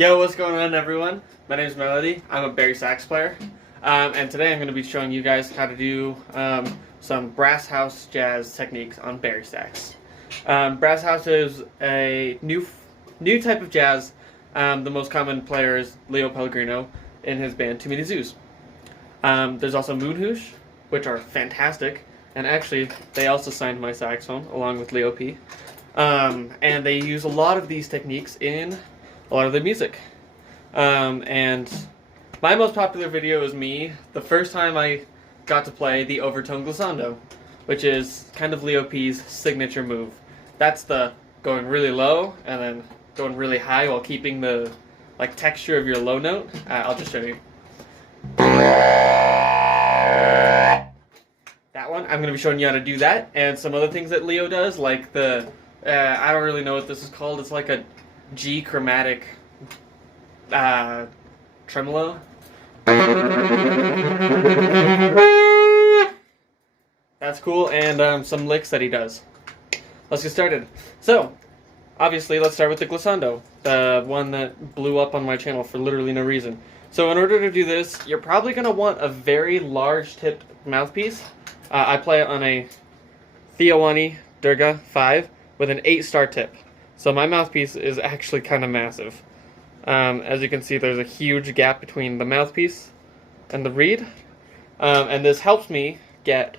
Yo, what's going on, everyone? My name is Melody. I'm a bari sax player, and today I'm going to be showing you guys how to do some brass house jazz techniques on bari sax. Brass house is a new type of jazz. The most common player is Leo Pellegrino in his band Too Many Zoos. There's also Moonhoosh, which are fantastic, and actually they also signed my saxophone along with Leo P. And they use a lot of these techniques in a lot of their music. And my most popular video is me the first time I got to play the overtone glissando, which is kind of Leo P's signature move. That's the going really low and then going really high while keeping the texture of your low note. I'll just show you. That one, I'm going to be showing you how to do that, and some other things that Leo does, like the, I don't really know what this is called, it's like a G chromatic tremolo. That's cool, and some licks that he does. Let's get started. So, obviously, let's start with the glissando, the one that blew up on my channel for literally no reason. So in order to do this, you're probably going to want a very large tipped mouthpiece. I play it on a Theowani Durga 5 with an 8-star tip. So my mouthpiece is actually kind of massive. As you can see, there's a huge gap between the mouthpiece and the reed. And this helps me get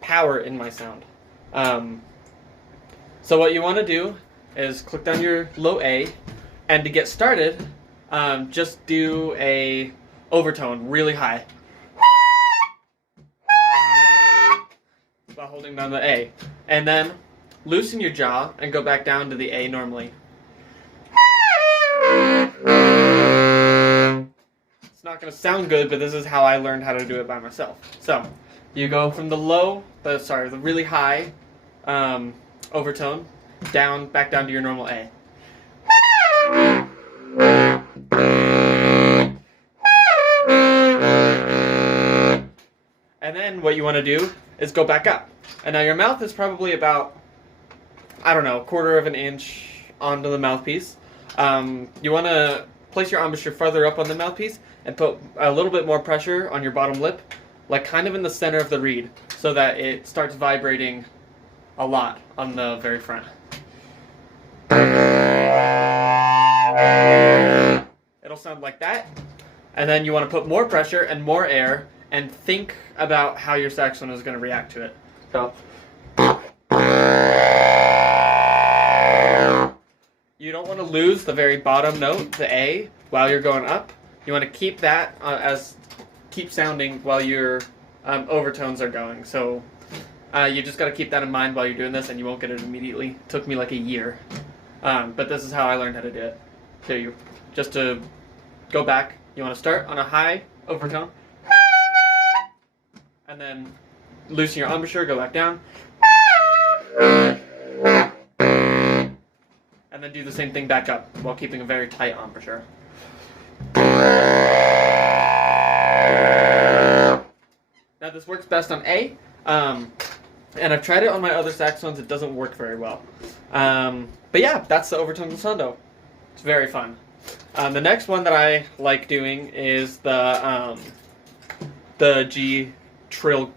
power in my sound. So what you want to do is click down your low A, and to get started, just do a overtone really high while holding down the A, and then loosen your jaw and go back down to the A normally. It's not going to sound good, but this is how I learned how to do it by myself. So you go from the the really high overtone back down to your normal A. And then what you want to do is go back up. And now your mouth is probably about, I don't know, 1/4 of an inch onto the mouthpiece. You want to place your embouchure further up on the mouthpiece and put a little bit more pressure on your bottom lip, like kind of in the center of the reed, so that it starts vibrating a lot on the very front. It'll sound like that. And then you want to put more pressure and more air and think about how your saxophone is going to react to it. So you don't want to lose the very bottom note, the A, while you're going up. You want to keep that keep sounding while your overtones are going. So you just got to keep that in mind while you're doing this, and you won't get it immediately. It took me like a year. But this is how I learned how to do it. So just to go back, you want to start on a high overtone, and then loosen your embouchure, go back down, and then do the same thing back up while keeping a very tight embouchure. Now this works best on A, and I've tried it on my other saxophones. It doesn't work very well. But yeah, that's the overtone glissando. It's very fun. The next one that I like doing is the G trill,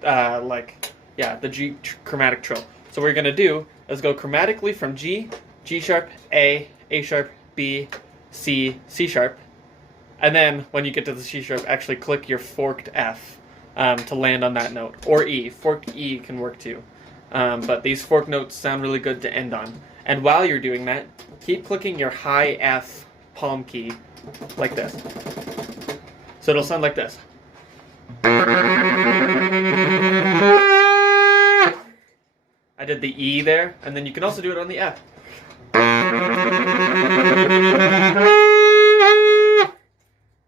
the G chromatic trill. So what we're gonna do is go chromatically from G, G sharp, A sharp, B, C, C sharp, and then when you get to the C sharp, actually click your forked F to land on that note, or E. Forked E can work too. But these forked notes sound really good to end on. And while you're doing that, keep clicking your high F palm key like this. So it'll sound like this. I did the E there, and then you can also do it on the F.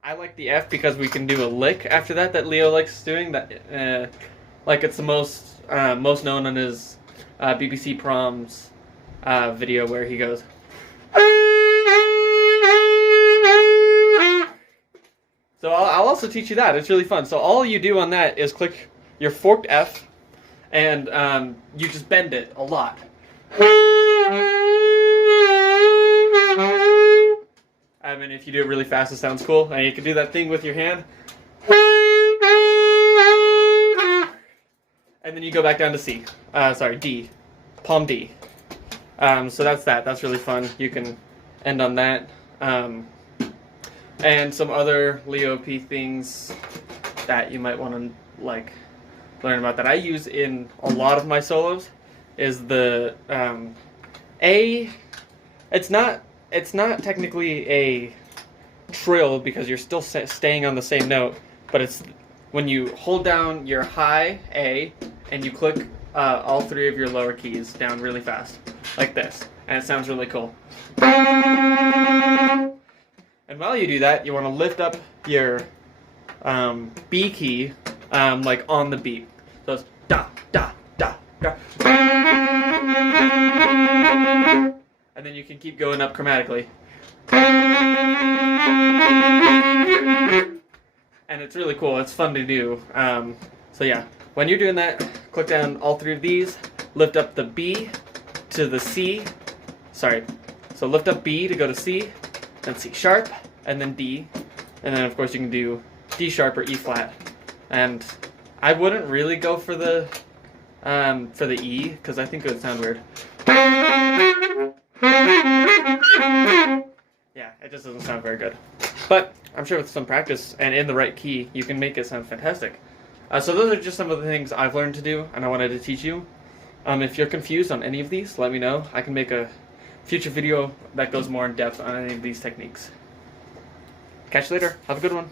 I like the F because we can do a lick after that Leo likes doing. That like it's the most known on his BBC Proms video where he goes. So I'll also teach you that. It's really fun. So all you do on that is click your forked F, and you just bend it a lot. And if you do it really fast, it sounds cool. And you can do that thing with your hand. And then you go back down to C. D. Palm D. So that's that. That's really fun. You can end on that. And some other Leo P things that you might want to like learn about that I use in a lot of my solos is the A. It's not technically a trill because you're still staying on the same note, but it's when you hold down your high A and you click all three of your lower keys down really fast, like this, and it sounds really cool. And while you do that, you want to lift up your B key like on the beat. So it's da da da da. And then you can keep going up chromatically. And it's really cool. It's fun to do. So yeah, when you're doing that, click down all three of these, lift up the B to the C. Sorry. So lift up B to go to C, then C sharp, and then D. And then of course you can do D sharp or E flat. And I wouldn't really go for the E, because I think it would sound weird. Yeah, it just doesn't sound very good. But I'm sure with some practice and in the right key, you can make it sound fantastic. So those are just some of the things I've learned to do and I wanted to teach you. If you're confused on any of these, let me know. I can make a future video that goes more in depth on any of these techniques. Catch you later. Have a good one.